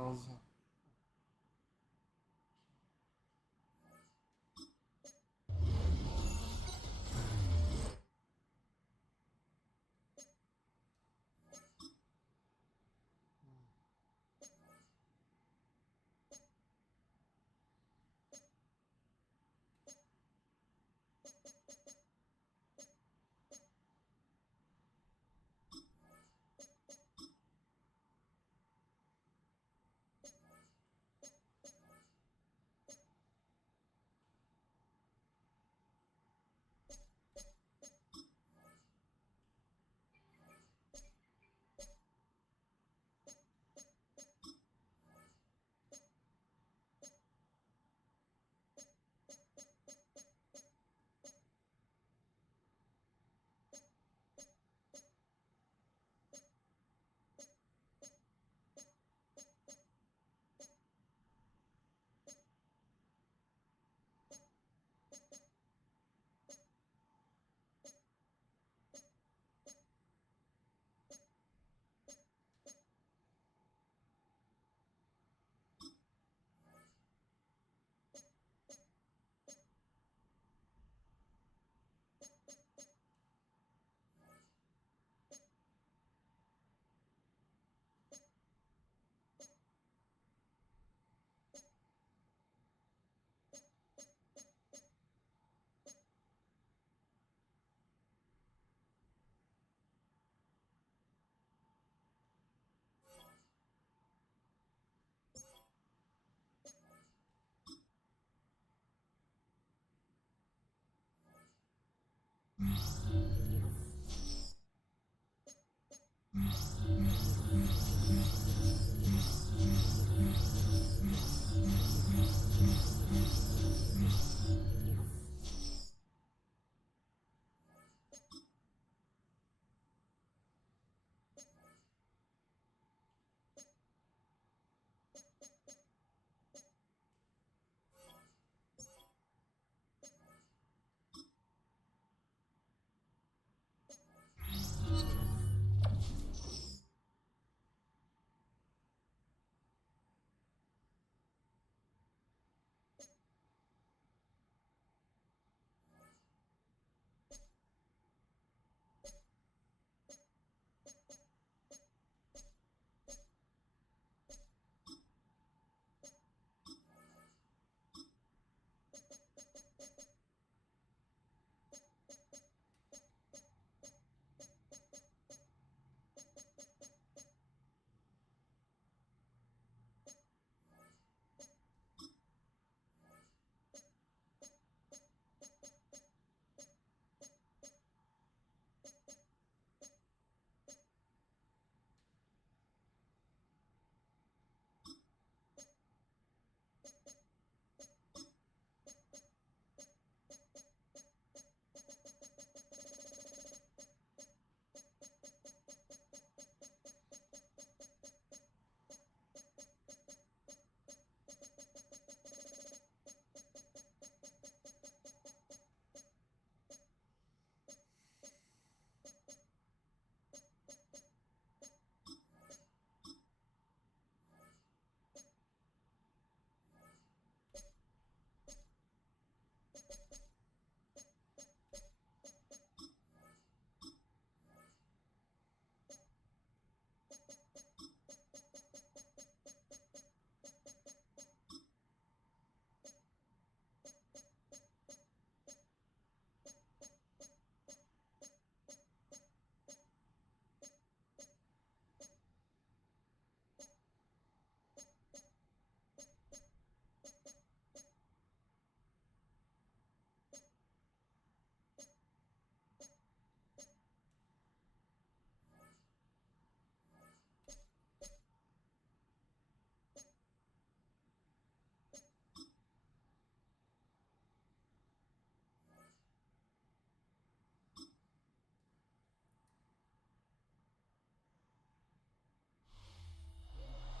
14.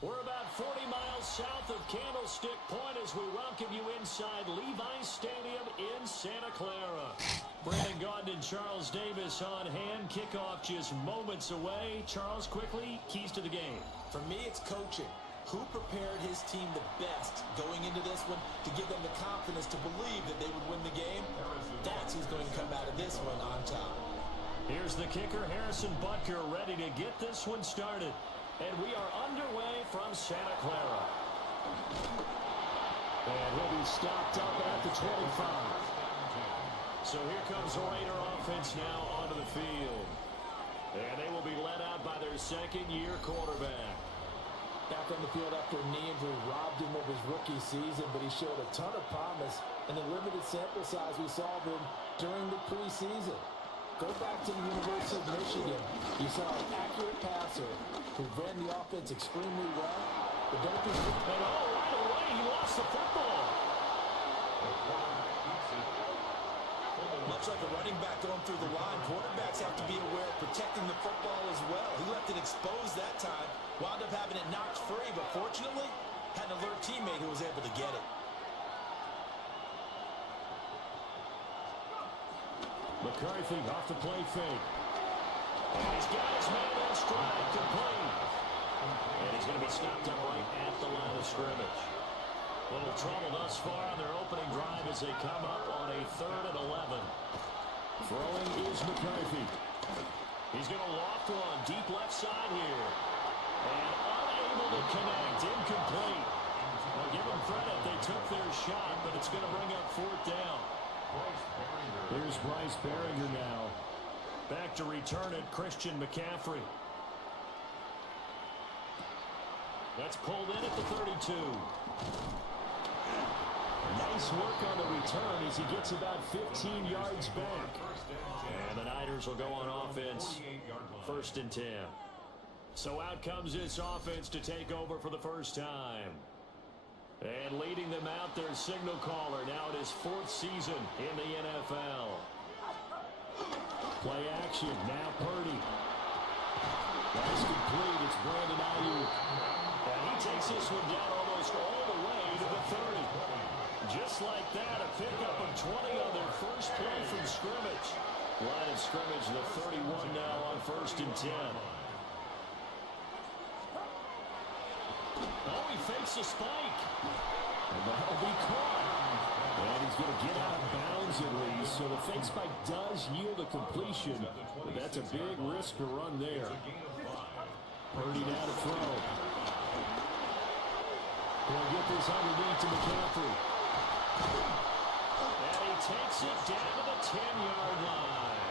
We're about 40 miles south of Candlestick Point as we welcome you inside Levi's Stadium in Santa Clara. Brandon Gaudin and Charles Davis on hand. Kickoff just moments away. Charles, quickly, keys to the game. For me, it's coaching. who prepared his team the best going into this one to give them the confidence to believe that they would win the game? That's who's going to come out of this one on top. Here's the kicker, Harrison Butker, ready to get this one started. And we are underway from Santa Clara. And he'll be stopped up at the 25. So here comes the Raider offense now onto the field. And they will be led out by their second-year quarterback. Back on the field after a knee injury robbed him of his rookie season, but he showed a ton of promise in the limited sample size we saw of him during the preseason. Go back to the University of Michigan. You saw an accurate passer who ran the offense extremely well, but don't be... And right away, he lost the football. Much like a running back going through the line, quarterbacks have to be aware of protecting the football as well. He left it exposed that time, wound up having it knocked free, but fortunately, had an alert teammate who was able to get it. McCarthy off the play fake. And he's got his man on stride, complete. And he's going to be stopped up right at the line of scrimmage. Little trouble thus far on their opening drive as they come up on a 3rd and 11. Throwing is McCarthy. He's going to loft one deep left side here. And unable to connect, incomplete. Well, give them credit, they took their shot, but it's going to bring up 4th down. Here's Bryce Berringer now. Back to return it, Christian McCaffrey. That's pulled in at the 32. Nice work on the return as he gets about 15 yards back. And the Niners will go on offense, 1st and 10. So out comes this offense to take over for the first time. And leading them out, their signal caller, now in his 4th season in the NFL. Play action, now Purdy. That's complete, it's Brandon Ayuk. And he takes this one down almost all the way to the 30. Just like that, a pickup of 20 on their first play from scrimmage. Line of scrimmage, the 31 now on 1st and 10. Oh, he fakes a spike. And that'll be caught. And he's going to get out of bounds at least. So the fake spike does yield a completion. But that's a big risk to run there. Purdy now to throw. He'll get this underneath to McCaffrey. And he takes it down to the 10-yard line.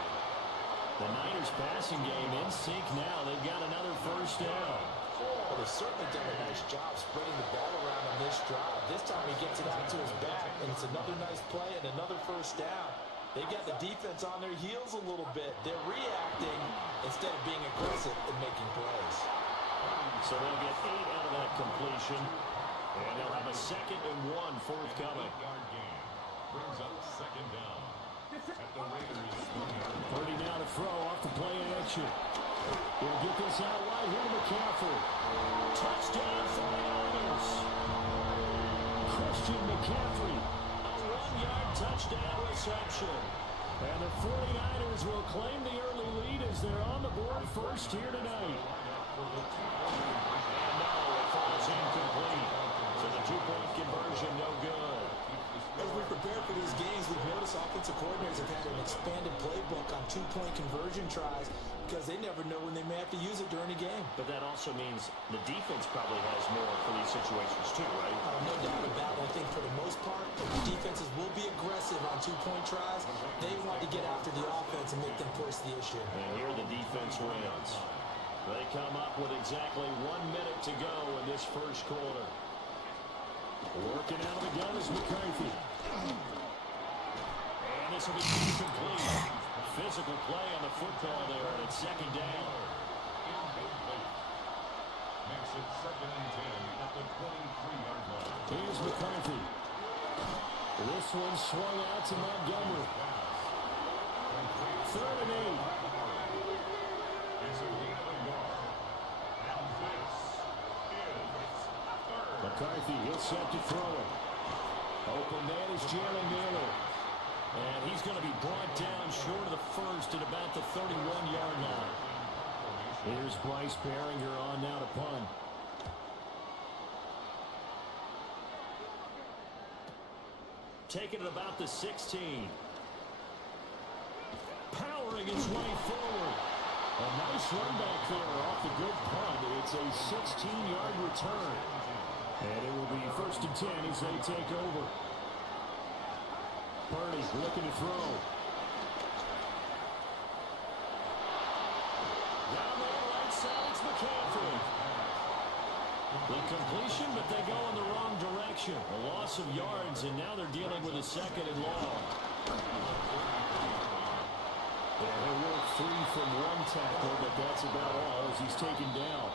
The Niners passing game in sync now. They've got another first down. Well, they've certainly done a nice job spreading the ball around on this drive. This time he gets it out to his back, and it's another nice play and another first down. They've got the defense on their heels a little bit. They're reacting instead of being aggressive and making plays. So they'll get 8 out of that completion, and they'll have a 2nd and 1 forthcoming. Brings up 2nd down. Purdy now to throw off the play action. He'll get this out wide here to McCaffrey. Touchdown 49ers. Christian McCaffrey. A 1-yard touchdown reception. And the 49ers will claim the early lead as they're on the board first here tonight. And now it falls incomplete. So the 2-point conversion no good. As we prepare for these games, we've noticed offensive coordinators have had an expanded playbook on 2-point conversion tries because they never know when they may have to use it during a game. But that also means the defense probably has more for these situations too, right? No doubt about it. I think for the most part, defenses will be aggressive on 2-point tries. They want to get after the offense and make them force the issue. And here the defense wins. They come up with exactly 1 minute to go in this first quarter. Working out of the gun is McCarthy. And this will be incomplete. Physical play on the football there, and it's 2nd down. Makes it 2nd and 10 at the 23-yard line. Here's McCarthy. This one swung out to Montgomery. 3rd and 8. It's a gain of a yard. And this is 3rd. McCarthy, he'll set to throw it. Open man is Jalen Naylor. And he's going to be brought down short of the first at about the 31-yard line. Here's Bryce Berringer on now to punt. taking it about the 16. Powering its way forward. A nice run back there off the good punt. It's a 16-yard return. And it will be 1st and 10 as they take over. Purdy looking to throw. Down there, right side, it's McCaffrey. Incompletion, but they go in the wrong direction. A loss of yards, and now they're dealing with a 2nd and long. Yeah, he'll work free from one tackle, but that's about all as he's taken down.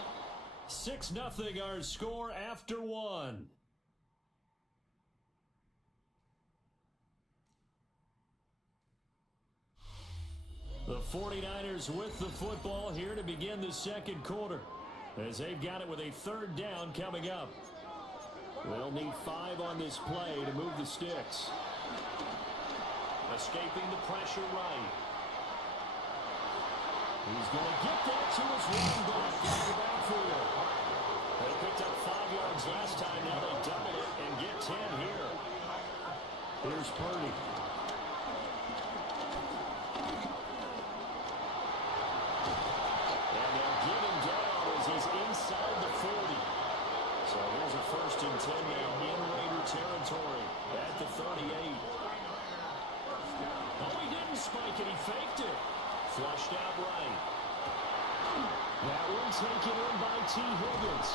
6-0 our score after one. The 49ers with the football here to begin the 2nd quarter, as they've got it with a 3rd down coming up. They'll need 5 on this play to move the sticks. Escaping the pressure right. He's going to get that to his running back in the backfield. They picked up 5 yards last time. Now they double it and get 10 here. Here's Purdy. And they'll get him down as he's inside the 40. So here's a 1st and 10 now in Raider territory at the 38. Oh, he didn't spike it. He faked it. Flushed out right. That one taken in by T. Higgins.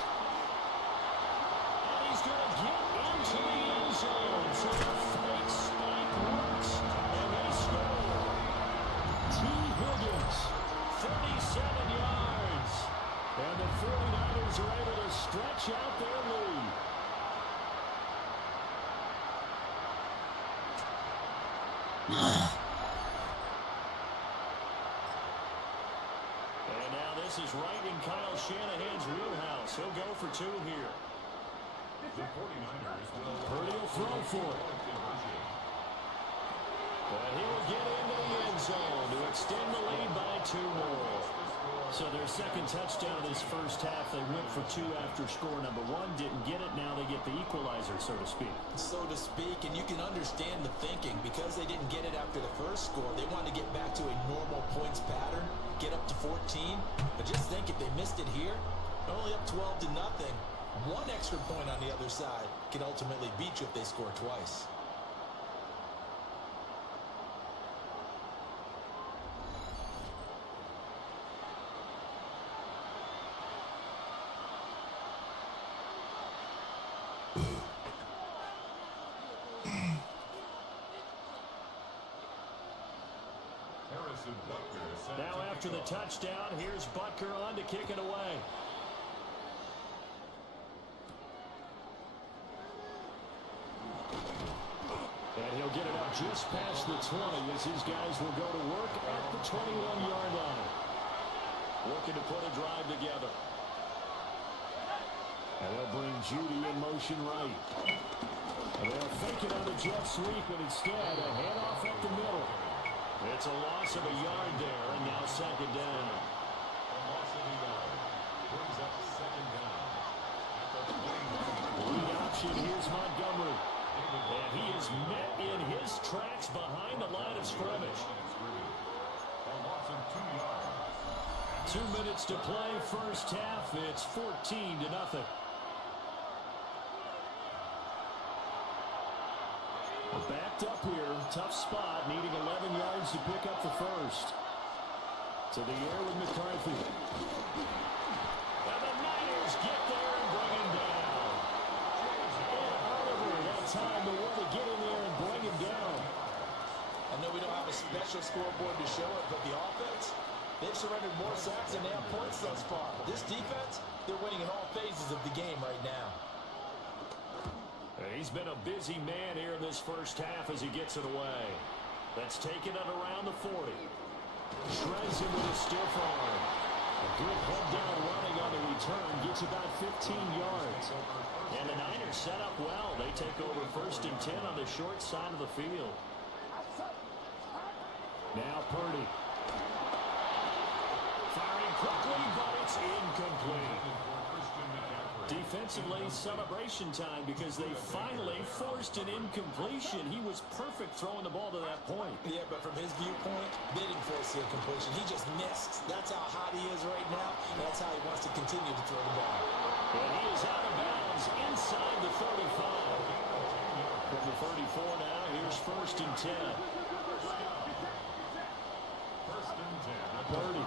And he's going to get into the end zone. So the fake spike works. And they score. T. Higgins, 37 yards. And the 49ers are able to stretch out their lead. This is right in Kyle Shanahan's wheelhouse. He'll go for 2 here. The 49ers will... Purdy will throw for it. And he will get into the end zone to extend the lead by 2 more. So their 2nd touchdown of this 1st half, they went for 2 after score number 1. Didn't get it. Now they get the equalizer, so to speak. So to speak, and you can understand the thinking. Because they didn't get it after the 1st score, they wanted to get back to a normal points pattern, get up to 14. But just think, if they missed it here, only up 12-0. 1 extra point on the other side can ultimately beat you if they score twice. Now after the touchdown, here's Butker on to kick it away. And he'll get it up just past the 20 as his guys will go to work at the 21-yard line. Looking to put a drive together. And they'll bring Judy in motion right. And they'll fake it on the jet sweep, but instead a handoff up the middle. It's a loss of a yard there, and now 2nd down. A loss of a yard brings up 2nd down. Lead option, here's Montgomery. And he is met in his tracks behind the line of scrimmage. A loss of 2 yards. 2 minutes to play, 1st half. It's 14-0. Backed up here, tough spot, needing 11 yards to pick up the 1st. To the air with McCarthy. And the Niners get there and bring him down. And Oliver, that time to really get in there and bring him down. I know we don't have a special scoreboard to show it, but the offense, they've surrendered more sacks than they have points thus far. This defense, they're winning in all phases of the game right now. He's been a busy man here in this 1st half as he gets it away. That's taken it around the 40. Shreds him with a stiff arm. A good head down running on the return. Gets about 15 yards. And the Niners set up well. They take over 1st and 10 on the short side of the field. Now Purdy. Firing quickly, but it's incomplete. offensively, celebration time because they finally forced an incompletion. He was perfect throwing the ball to that point. Yeah, but from his viewpoint, they didn't force the incompletion. He just missed. That's how hot he is right now, and that's how he wants to continue to throw the ball. And he is out of bounds inside the 35. From the 34 now, here's 1st and 10. 1st and 10. Purdy.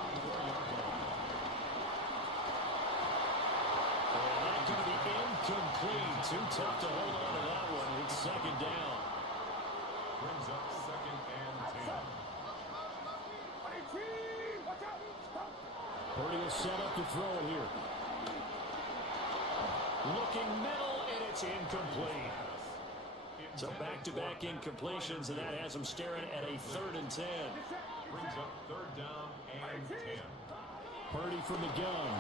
And that's going to be incomplete. Too tough to hold on to that one. It's 2nd down. Brings up 2nd and 10. Purdy will set up to throw it here. Looking middle, and it's incomplete. So back-to-back incompletions, and that has him staring at a 3rd and 10. Brings up 3rd down and 10. Purdy from the gun.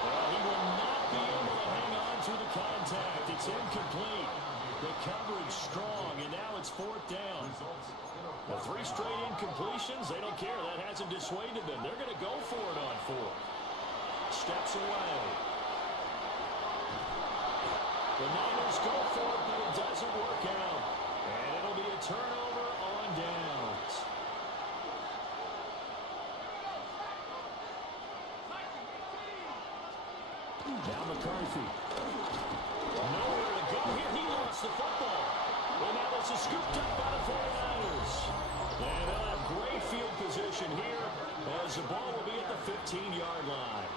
Well, he will not be able to hang on through the contact. It's incomplete. The coverage strong, and now it's 4th down. The 3 straight incompletions, they don't care. That hasn't dissuaded them. They're going to go for it on 4th. Steps away. The Niners go for it, but it doesn't work out. And it'll be a turnover on downs. Now McCarthy. Nowhere to go here. He lost the football. And now this is scooped up by the 49ers. And they'll have great field position here as the ball will be at the 15-yard line.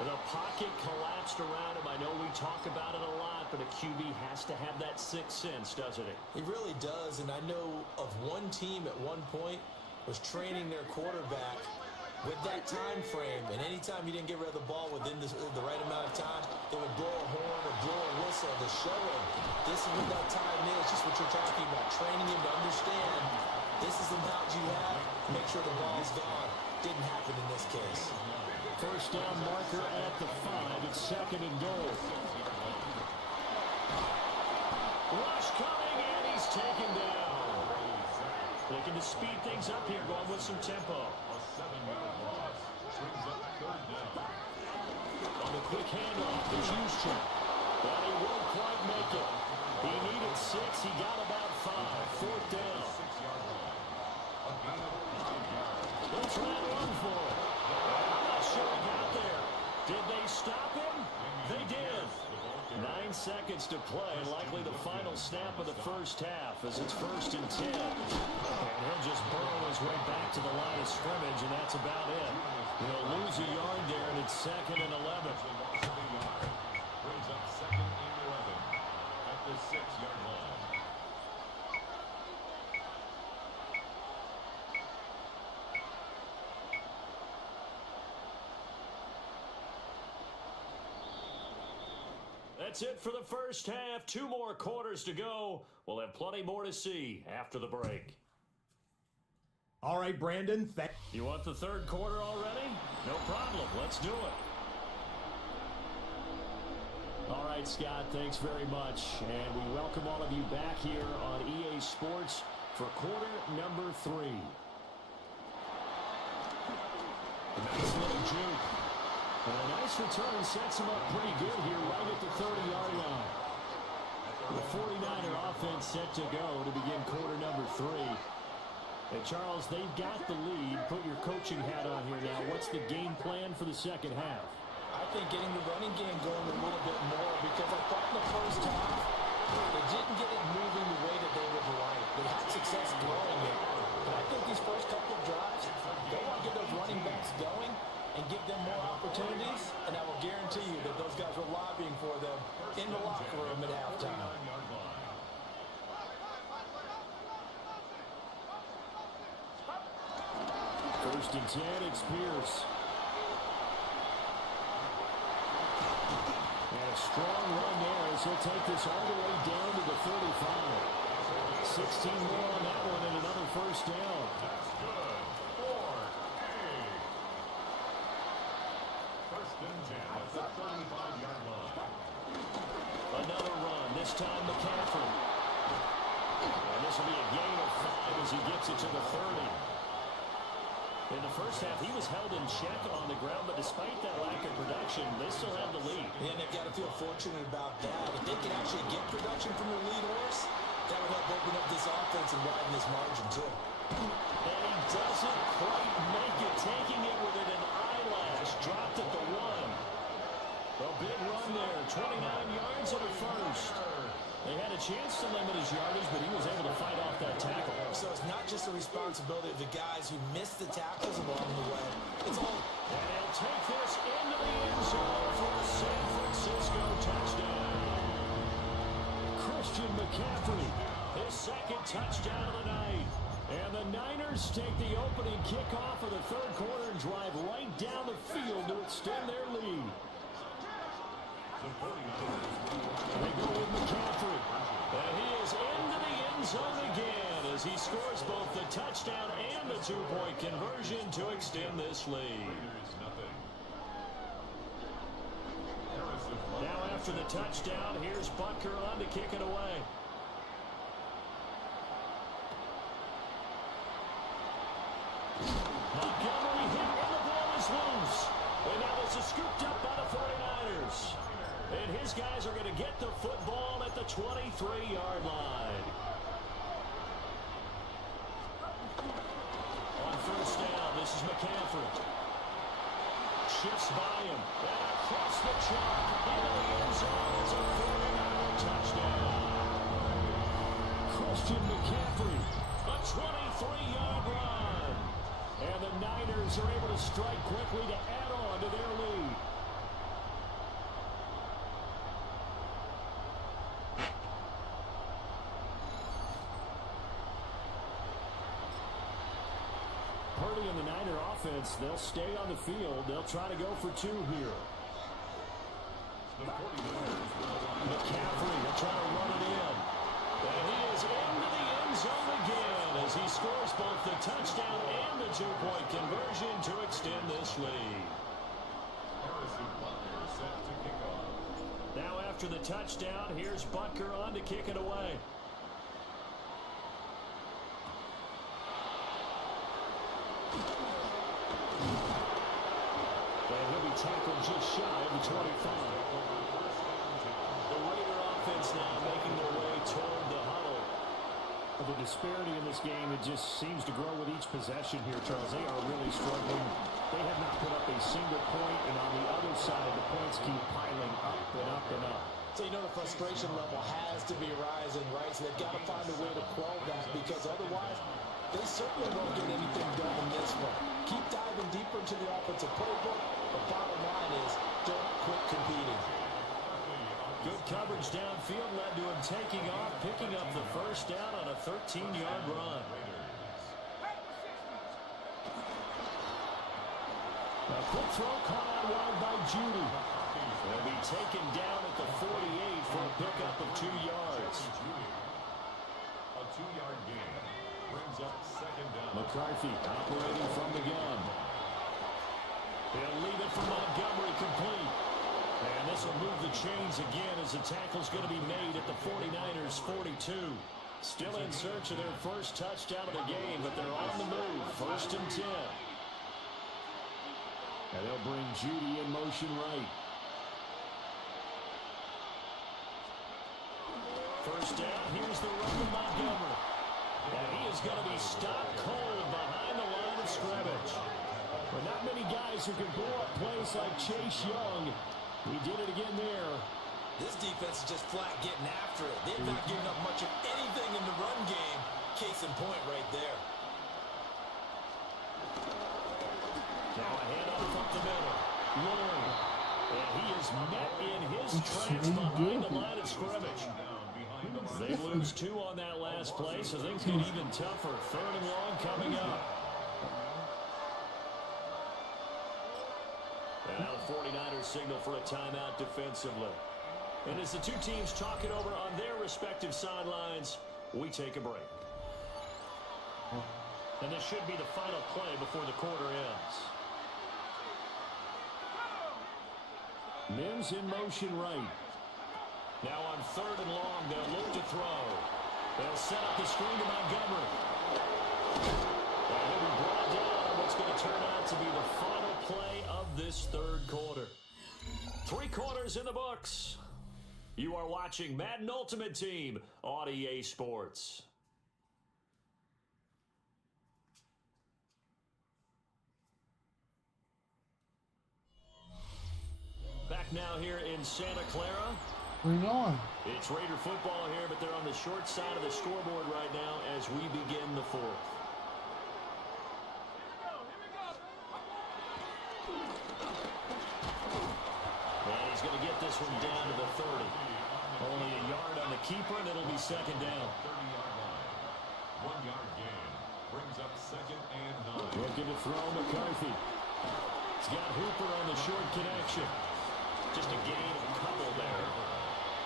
The pocket collapsed around him. I know we talk about it a lot, but a QB has to have that sixth sense, doesn't it? He really does, and I know of one team at one point was training their quarterback with that time frame, and anytime he didn't get rid of the ball within the right amount of time, they would blow a horn or blow a whistle to show him this is what that time is, just what you're talking about, training him to understand this is the amount you have, make sure the ball's gone. Didn't happen in this case. 1st down marker at the 5. It's 2nd and goal. Rush coming, and he's taken down. Looking to speed things up here, going with some tempo. A 7-yard loss. Brings up 3rd down. On the quick handoff, the Juszczyk. But he won't quite make it. He needed 6. He got about 5. 4th down. 6-yard line. A gain of 5 yards. They'll try and run for it. I'm not sure he got there. Did they stop him? They did. 9 seconds to play. Likely the final snap of the first half as it's 1st and 10. And he'll just burrow his way back to the line of scrimmage, and that's about it. He'll lose a yard there, and it's 2nd and 11. Brings up 2nd and 11 at the 6-yard line. That's it for the first half. 2 more quarters to go. We'll have plenty more to see after the break. All right, Brandon. You want the 3rd quarter already? No problem. Let's do it. All right, Scott, thanks very much. And we welcome all of you back here on EA Sports for quarter number 3. Nice little juke. And a nice return sets him up pretty good here right at the 30-yard line. The 49er offense set to go to begin quarter number 3. And Charles, they've got the lead. Put your coaching hat on here now. What's the game plan for the second half? I think getting the running game going a little bit more because I thought in the first half they didn't get it moving the way that they would like. They had success throwing it. But I think these first couple of drives, they want to get those running backs going and give them more opportunities, and I will guarantee you that those guys were lobbying for them in the locker room at halftime. 1st and 10, it's Pierce. And a strong run there as he'll take this all the way down to the 35. 16 more on that one and another 1st down. That's good. 1st and 10 at the 35-yard line. Another run, this time McCaffrey. And this will be a gain of 5 as he gets it to the 30. In the first half, he was held in check on the ground, but despite that lack of production, they still have the lead. And they've got to feel fortunate about that. If they can actually get production from their lead horse, that would help open up this offense and widen this margin, too. And he doesn't quite make it, taking it within an eyelash. Dropped at the 1. A big run there, 29 yards at a first. They had a chance to limit his yardage, but he was able to fight off that tackle. So it's not just the responsibility of the guys who missed the tackles along the way. It's all... And he'll take this into the end zone for a San Francisco touchdown. Christian McCaffrey, his second touchdown of the night. And the Niners take the opening kickoff of the third quarter and drive right down the field to extend their lead. They go with McCaffrey. And he is into the end zone again as he scores both the touchdown and the two-point conversion to extend this lead. Now after the touchdown, here's Butker on to kick it away. Montgomery hit and the ball is loose. And now this is scooped up by the 49ers. And his guys are going to get the football at the 23-yard line. On first down, this is McCaffrey. Shifts by him. And across the chalk into the end zone. It's a 49er touchdown. Christian McCaffrey, a 23-yard run. And the Niners are able to strike quickly to add on to their lead. Purdy and the Niner offense, they'll stay on the field. They'll try to go for 2 here. McCaffrey will try to run it in. And he is into the end zone again as he scores both the touchdown and the two-point conversion to extend this lead. Now after the touchdown, here's Butker on to kick it away. And he'll be tackled just shy of the 25. The Raider offense now making their way toward the huddle. The disparity in this game, it just seems to grow with each possession here, Charles. They are really struggling. They have not put up a single point, and on the other side, the points keep piling up and up and up. So you know the frustration level has to be rising, right? So they've got to find a way to quell that, because otherwise they certainly won't get anything done in this one. Keep diving deeper into the offensive playbook. The bottom line is don't quit competing. Good coverage downfield led to him taking off, picking up the first down on a 13-yard run. A quick throw caught out wide by Judy. Will be taken down at the 48 for a pickup of 2 yards. A 2-yard gain brings up second down. McCarthy operating from the gun. They'll leave it for Montgomery complete. And this will move the chains again as the tackle's going to be made at the 49ers 42. Still in search of their first touchdown of the game, but they're on the move. 1st and 10. And they'll bring Judy in motion right. First down, here's the run from Montgomery. And he is going to be stopped cold behind the line of scrimmage. But not many guys who can blow up plays like Chase Young. We did it again there. This defense is just flat getting after it. They've not given up much of anything in the run game. Case in point right there. Now a handoff up the middle. Lloyd. And he is met in his tracks behind the line of scrimmage. They lose 2 on that last play, so things get even tougher. 3rd and long coming up. And now the 49ers signal for a timeout defensively. And as the two teams talk it over on their respective sidelines, we take a break. And this should be the final play before the quarter ends. Mims in motion right. Now on 3rd and long, they'll look to throw. They'll set up the screen to Montgomery. And he'll be brought down on what's going to turn Three quarters in the books. You are watching Madden Ultimate Team on EA Sports. Back now here in Santa Clara. Where you going? It's Raider football here, but they're on the short side of the scoreboard right now as we begin the fourth. And he's going to get this one down to the 30. Only a yard on the keeper, and it'll be second down. 30-yard line. 1 yard gain. Brings up second and 9. Looking to throw McCarthy. He's got Hooper on the short connection. Just a gain of a couple there.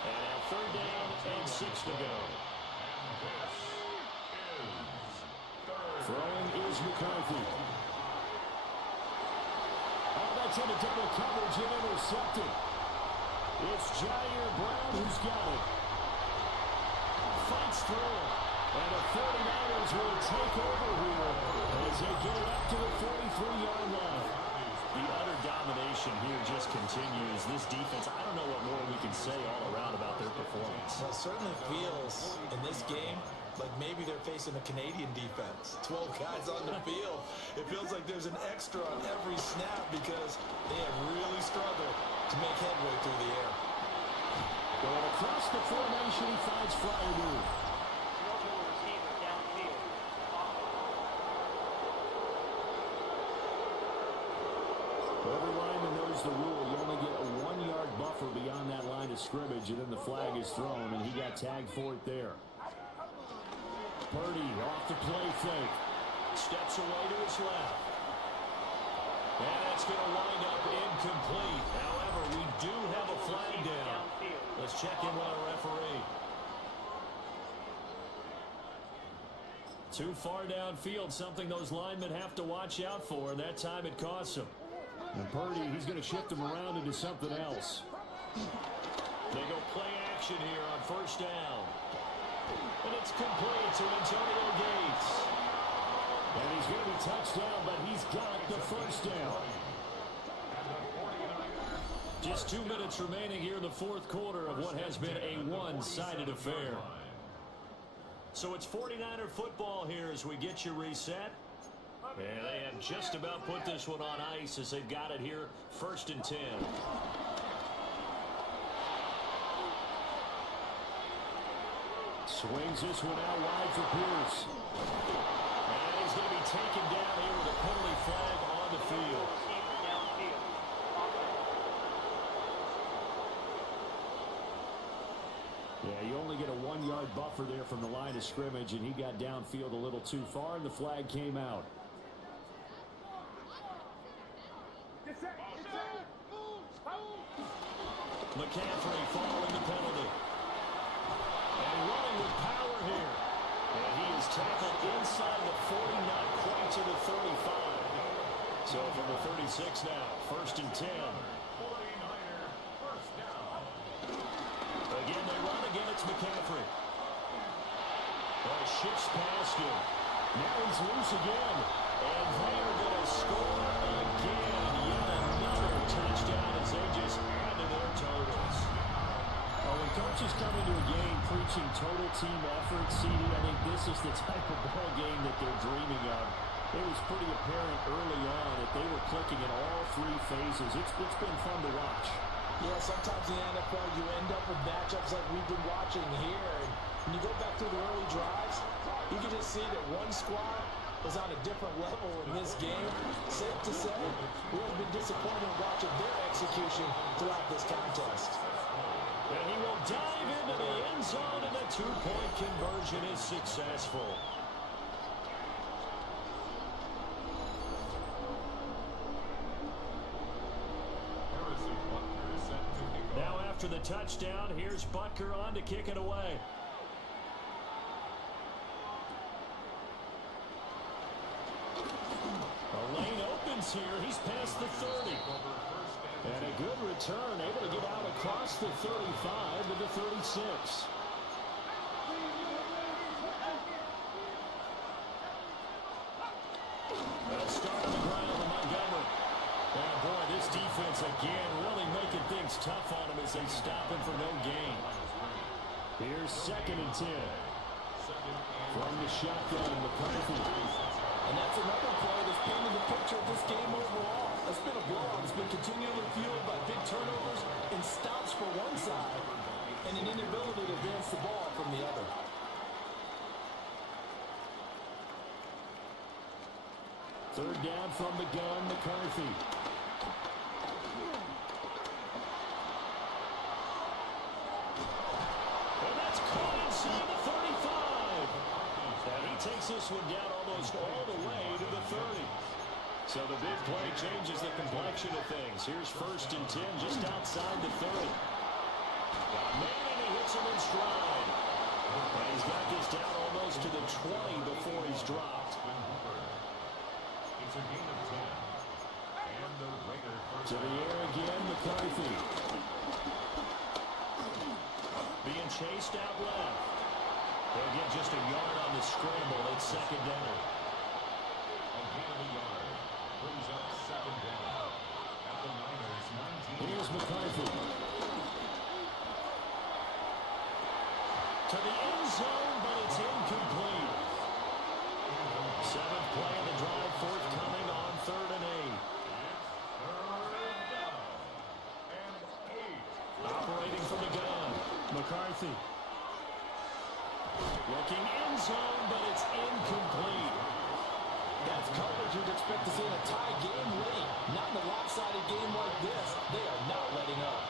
And now third down and 6 to go. Throwing is McCarthy. Oh, that's into double coverage and intercepted. It's Jair Brown who's got it. Fights through. And the 49ers will take over here as they get it up to the 43-yard line. The utter domination here just continues. This defense, I don't know what more we can say all around about their performance. Well, it certainly feels in this game like maybe they're facing a Canadian defense. 12 guys on the field. It feels like there's an extra on every snap because they have really struggled to make headway through the air. Going across the formation, he finds Fryer. Every lineman knows the rule. You only get a 1-yard buffer beyond that line of scrimmage, and then the flag is thrown, and he got tagged for it there. Purdy off the play fake. Steps away to his left. And that's going to wind up incomplete. However, we do have a flag down. Let's check in with our referee. Too far downfield, something those linemen have to watch out for. That time it costs him. And Purdy, he's going to shift him around into something else. They go play action here on first down. And it's complete to Antonio Gates. And he's going to be touched down, but he's got the first down. Just 2 minutes remaining here in the fourth quarter of what has been a one-sided affair. So it's 49er football here as we get you reset. And they have just about put this one on ice as they've got it here, 1st and 10. Swings this one out wide for Pierce. And he's going to be taken down here with a penalty flag on the field. Yeah, you only get a 1-yard buffer there from the line of scrimmage, and he got downfield a little too far, and the flag came out. McCaffrey following the penalty. And running with power here. And he is tackled inside the 40, not quite to the 35. So from the 36 now, 1st and 10. 49er first down. Again, they run again. It's McCaffrey. Shifts past him. Now he's loose again. And they're going to score again. Yet another touchdown as they just add to their totals. Well, when coaches come into a game preaching total team effort, CD, I think this is the type of ball game that they're dreaming of. It was pretty apparent early on that they were clicking in all 3 phases. It's been fun to watch. Yeah, sometimes in the NFL you end up with matchups like we've been watching here. And when you go back through the early drives, you can just see that one squad was on a different level in this game. Safe to say, we have been disappointed watching their execution throughout this contest. And he will dive into the end zone, and the 2-point conversion is successful. Now after the touchdown, here's Butker on to kick it away. The lane opens here. He's past the 30. And a good return, able to get out across the 35 to the 36. A start on the ground to Montgomery. And boy, this defense again really making making things tough on him as they stop him for no gain. Here's 2nd and 10. From the shotgun, McCarthy. And that's another play that's painted the picture of this game overall. It's been a blowout. It's been continually fueled by big turnovers and stops for one side and an inability to advance the ball from the other. Third down from the gun, McCarthy. And that's caught inside the 35. And he takes this one down almost all the way to the 30. So the big play changes the complexion of things. Here's 1st and 10 just outside the 30. Got a man and he hits him in stride. And he's got this down almost to the 20 before he's dropped. It's a gain of 10. And the Raiders first. To the air again, McCarthy. Being chased out left. They'll get just a yard on the scramble. It's 2nd down. A gain of a yard. Brings up 2nd down. At the Niners 19. Here's McCarthy. To the end zone, but it's incomplete. 7th play of the drive, forthcoming on 3rd and 8. Operating from the gun, McCarthy. Looking end zone, but it's incomplete. That's coverage you'd expect to see in a tie game late. Not in a lopsided game like this. They are not letting up.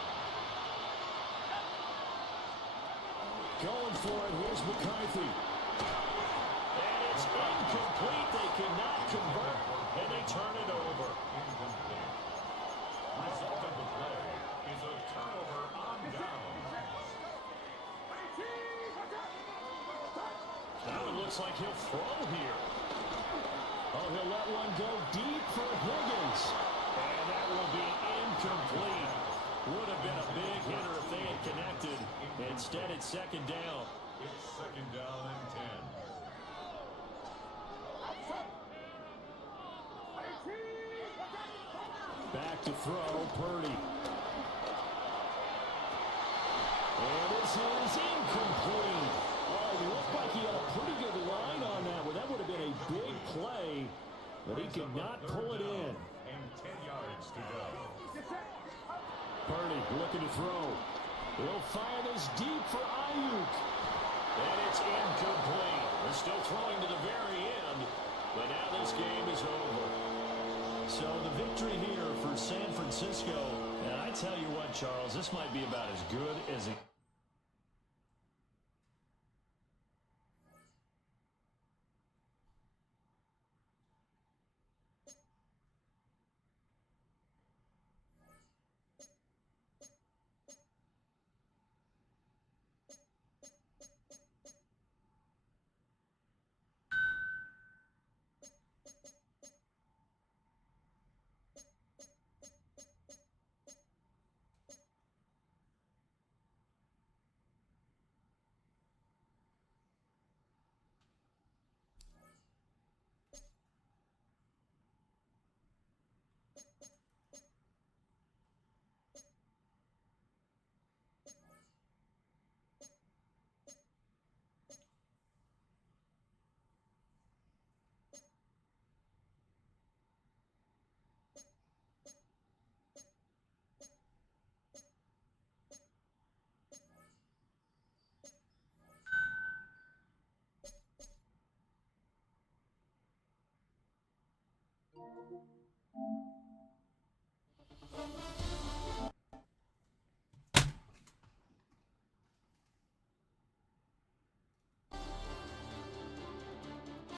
Going for it, here's McCarthy. And it's incomplete. They cannot convert, and they turn it over. Incomplete. Result of the play is a turnover on down. Now it looks like he'll throw here. Oh, he'll let one go deep for Higgins. And that will be incomplete. Would have been a big hitter if they had connected. Instead, it's 2nd down. It's 2nd down and 10. Back to throw, Purdy. And this is incomplete. Oh, it looked like he had a pretty good line on that one. That would have been a big play, but he could not pull it in. And 10 yards to go. Purdy looking to throw. He'll fire this deep for Ayuk. And it's incomplete. They're still throwing to the very end, but now this game is over. So the victory here for San Francisco. And I tell you what, Charles, this might be about as good as it.